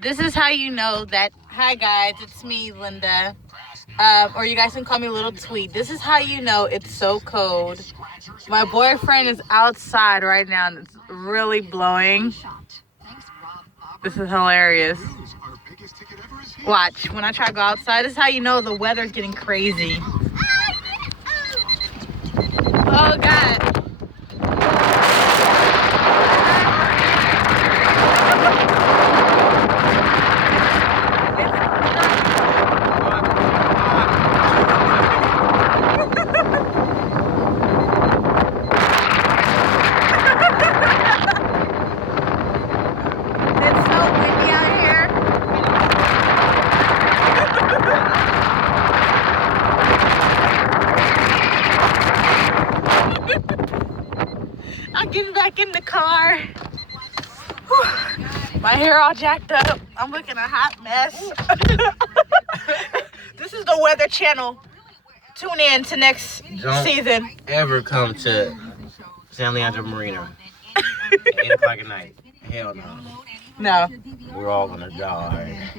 This is how you know that. Hi guys, it's me, Linda. Or you guys can call me Little Tweet. This is how you know it's so cold. My boyfriend is outside right now and it's really blowing. This is hilarious. Watch, when I try to go outside, this is how you know the weather's getting crazy. Oh God. I'm getting back in the car. Whew. My hair all jacked up. I'm looking a hot mess. This is the Weather Channel. Tune in to next season. Ever come to San Leandro Marina at 8 o'clock at night? Hell no. No. We're all gonna die.